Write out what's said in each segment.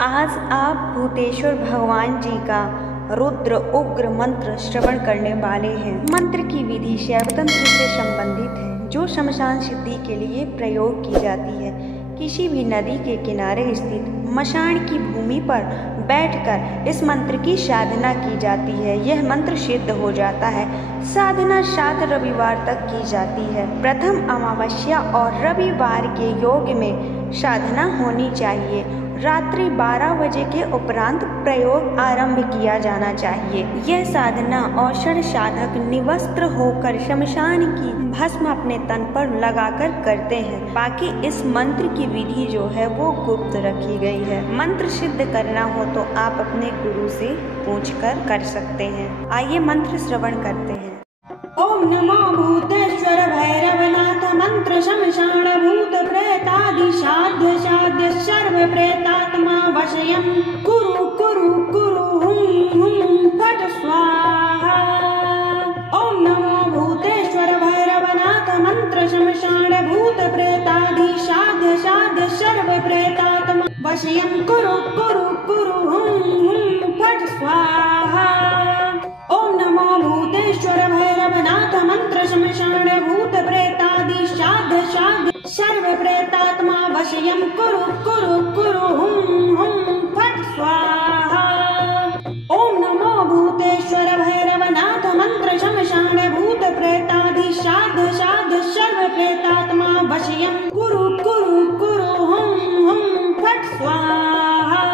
आज आप भूतेश्वर भगवान जी का रुद्र उग्र मंत्र श्रवण करने वाले हैं। मंत्र की विधि शैवतंत्र से संबंधित है, जो शमशान सिद्धि के लिए प्रयोग की जाती है। किसी भी नदी के किनारे स्थित मशान की भूमि पर बैठकर इस मंत्र की साधना की जाती है। यह मंत्र सिद्ध हो जाता है। साधना 7 रविवार तक की जाती है। प्रथम अमावस्या और रविवार के योग में साधना होनी चाहिए। रात्रि 12 बजे के उपरांत प्रयोग आरंभ किया जाना चाहिए। यह साधना औषध साधक निवस्त्र होकर शमशान की भस्म अपने तन पर लगाकर करते हैं। बाकी इस मंत्र की विधि जो है वो गुप्त रखी गई है। मंत्र सिद्ध करना हो तो आप अपने गुरु से पूछकर कर सकते हैं। आइए मंत्र श्रवण करते हैं। ओम नमो भूतेश्वर भैरवनाथ मंत्र शमशान भूत प्रेतादि साध्य साध्य सर्व प्रेतात्मा वशयं कुरु कुरु कुरु हुं हुं फट स्वाहा। ओम नमो भूतेश्वर भैरवनाथ मंत्र शमशान भूत प्रेतादि साध्य साध्य सर्व प्रेतात्मा वशयं कुरु कुरु कुरु हुं हुं फट स्वाहा। ओम नमो भूतेश्वर भैरवनाथ मंत्र शमशान भूत प्रेतादि साध्य साध्य सर्व प्रेतात्मा वशयं कुरु कुरु कुरु हुं हुं फट स्वाहा। ओम नमो भूतेश्वर भैरवनाथ मंत्र शमशान भूत प्रेतादि साध्य साध्य सर्व प्रेतात्मा वशयं कुरु कुरु कुरु हुं हुं फट स्वाहा।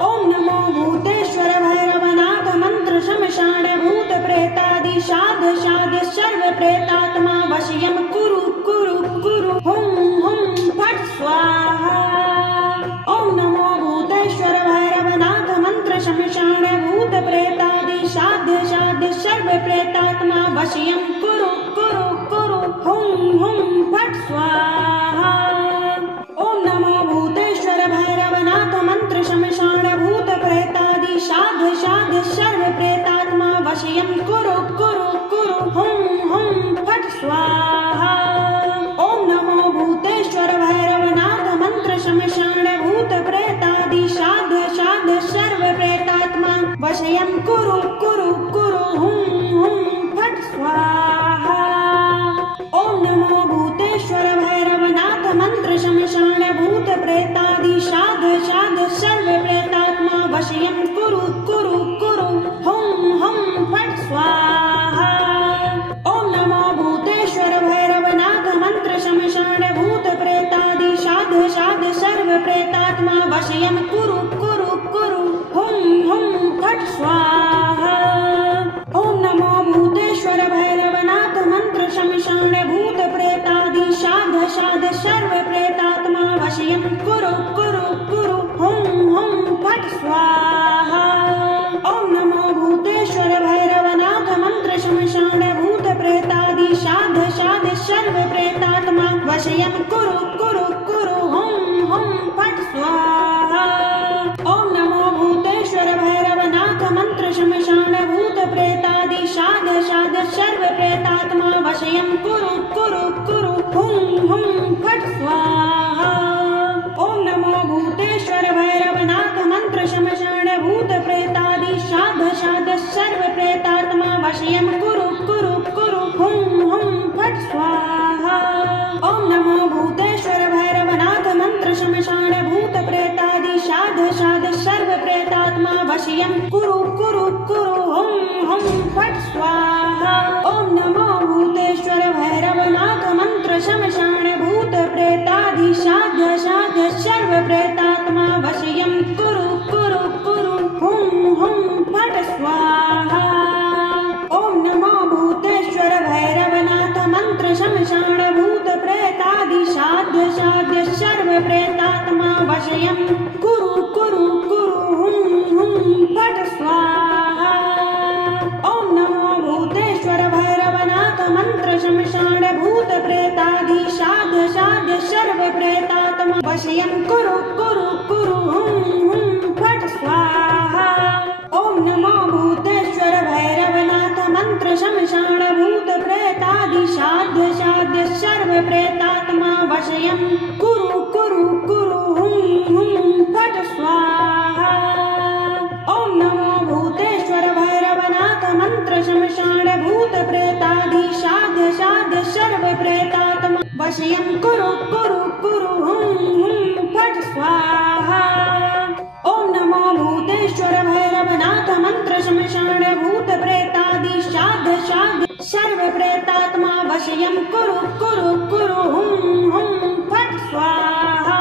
ओम नमो भूतेश्वर भैरवनाथ मंत्र शमशान भूत प्रेतादि साध्य साध्य सर्व प्रेतात्मा वशयं कुरु कुरु कुरु हुं हुं फट स्वाहा। ओम नमो भूतेश्वर भैरवनाथ मंत्र शमशान भूत प्रेतादि साध्य साध्य सर्व प्रेतात्मा वशयं कुरु कुरु कुरु हुं हुं फट स्वाहा। ओम नमो भूतेश्वर भैरवनाथ मंत्र शमशान भूत प्रेतादि साध्य साध्य सर्व प्रेतात्मा वशयं कुरु कुरु कुरु हुं हुं फट स्वाहा। ओम नमो भूतेश्वर भैरवनाथ मंत्र शमशान भूत प्रेतादि साध्य साध्य सर्व प्रेतात्मा वशयं कुरु कुरु कुरु हुं हुं फट स्वाहा। ओम नमो भूतेश्वर भैरवनाथ मंत्र शमशान भूत प्रेतादि साध्य साध्य सर्व प्रेतात्मा वशयं कुरु कुरु कुरु हुं हुं फट स्वाहा। ओम नमो भूतेश्वर भैरवनाथ मंत्र शमशान भूत प्रेतादि साध्य साध्य सर्व प्रेतात्मा वशयं कुरु कुरु कुरु हुं हुं फट स्वाहा। ओम नमो भूतेश्वर भैरवनाथ मंत्र शमशान भूत प्रेतादि साध्य साध्य सर्व प्रेतात्मा वशयं कुरु कुरु कुरु हुं हुं फट स्वाहा। ओम नमो भूतेश्वर भैरवनाथ मंत्र शमशान भूत प्रेतादि साध्य साध्य सर्व प्रेतात्मा वशयं कुरु कुरु कुरु हुं हुं फट स्वाहा। ओम नमो भूतेश्वर भैरवनाथ मंत्र शमशान भूत प्रेतादि साध्य साध्य सर्व प्रेतात्मा वशयं कुरु कुरु कुरु हुं हुं फट स्वाहा। ओम नमो भूतेश्वर भैरवनाथ मंत्र शमशान भूत प्रेतादि साध्य साध्य सर्व प्रेतात्मा वशयं कुरु कुरु कुरु हुं हुं फट स्वाहा। ओम नमो भूतेश्वर भैरवनाथ मंत्र शमशान भूत प्रेतादि साध्य साध्य सर्व प्रेतात्मा वशयं कुरु कुरु कुरु हुं हुं फट स्वाहा। ओम नमो भूतेश्वर भैरवनाथ मंत्र शमशान भूत प्रेतादि साध्य साध्य सर्व प्रेतात्मा वशयं कुरु कुरु कुरु हुं हुं फट स्वाहा। ओम नमो भूतेश्वर भैरवनाथ मंत्र शमशान भूत प्रेतादि साध्य साध्य सर्व प्रेतात्मा वशयं कुरु कुरु कुरु हुं हुं फट स्वाहा। ओम नमो भूतेश्वर भैरवनाथ मंत्र शमशान भूत प्रेतादि साध्य साध्य सर्व प्रेतात्मा वशयं कुरु कुरु कुरु हुं हुं फट स्वाहा। ओम नमो भूतेश्वर भैरवनाथ मंत्र शमशान भूत प्रेतादि साध्य साध्य सर्व प्रेतात्मा वशयं कुरु कुरु कुरु हुं हुं फट स्वाहा। वशयं कुरु कुरु कुरु हुं फट् स्वाहा। ओम नमो भूतेश्वर भैरवनाथ मंत्र शमशान भूत प्रेतादि शाद्य शाद्य सर्व प्रेतात्मा वशयं कुरु कुरु कुरु हुं फट् स्वाहा।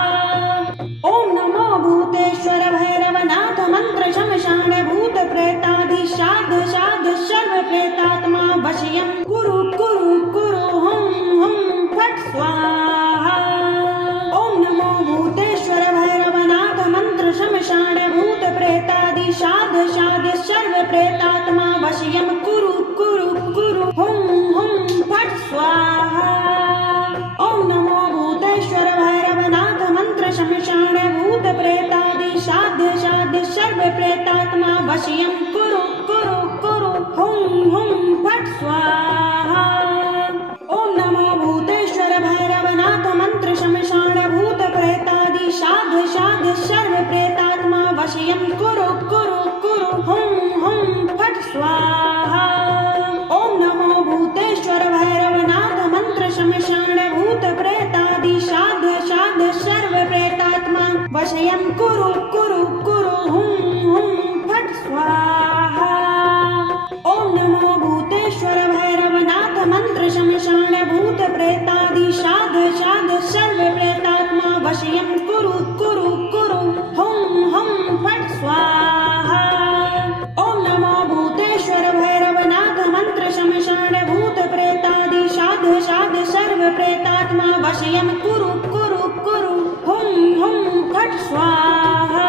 ओम नमो भूतेश्वर भैरवनाथ मंत्र शमशान भूत प्रेतादि शाद्य शाद्य सर्व प्रेतात्मा वशयं कुरु कुरु कुरु हुं फट् स्वाहा। ओम नमो भूतेश्वर भैरवनाथ मंत्र शमशान भूत प्रेतादि शाद्य शाद्य सर्व प्रेतात्मा वशयं कुरु कुरु कुरु हुं फट् स्वाहा। ओम नमो भूतेश्वर भैरवनाथ मंत्र शमशान भूत प्रेतादि शाद्य शाद्य सर्व प्रेतात्मा वशयं कुरु कुरु कुरु हुं फट् स्वाहा। ओम नमो भूतेश्वर भैरवनाथ मंत्र शमशान भूत प्रेतादि शाद्य शाद्य सर्व प्रेतात्मा वशयं कुरु कुरु कुरु हुं फट् स्वाहा। ओम नमो भूतेश्वर भैरवनाथ मंत्र शमशान भूत प्रेतादि शाद्य शाद्य सर्व प्रेतात्मा वशयं कुरु कुरु कुरु हुं फट् स्वाहा। ओम नमो भूतेश्वर भैरवनाथ मंत्र शमशान भूत प्रेतादि शाद्य शाद्य सर्व प्रेतात्मा वशयं कुरु कुरु कुरु हुं फट् स्वाहा। ओम नमो भूतेश्वर भैरवनाथ मंत्र शमशान भूत प्रेतादि शाद्य शाद्य सर्व प्रेतात्मा वशयं कुरु कुरु कुरु हुं फट् स्वाहा।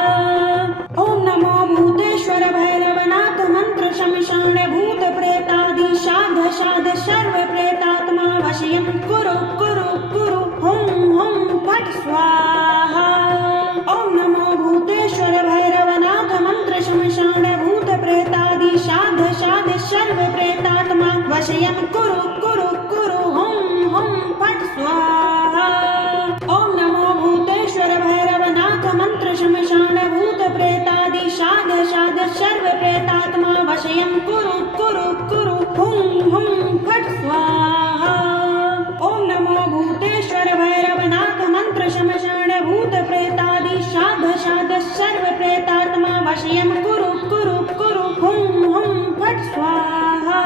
ओम नमो भूतेश्वर भैरवनाथ मंत्र शमशान भूत प्रेतादि शाद्य शाद्य सर्व प्रेतात्मा वशयं कुरु कुरु कुरु हुं फट् स्वाहा। ओम नमो भूतेश्वर भैरवनाथ मंत्र शमशान भूत प्रेतादि शाद्य शाद्य सर्व प्रेतात्मा वशयं कुरु कुरु कुरु हुं फट् स्वाहा। ओम नमो भूतेश्वर भैरवनाथ मंत्र शमशान भूत प्रेतादि शाद्य शाद्य सर्व प्रेतात्मा वशयं कुरु कुरु कुरु हुं फट् स्वाहा। ओम नमो भूतेश्वर भैरवनाथ मंत्र शमशान भूत प्रेतादि शाद्य शाद्य सर्व प्रेतात्मा वशयं कुरु कुरु कुरु हुं फट् स्वाहा।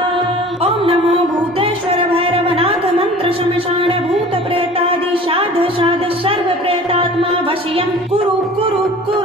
ओम नमो भूतेश्वर भैरवनाथ मंत्र शमशान भूत प्रेतादि शाद्य शाद्य सर्व प्रेतात्मा वशयं कुरु कुरु कुरु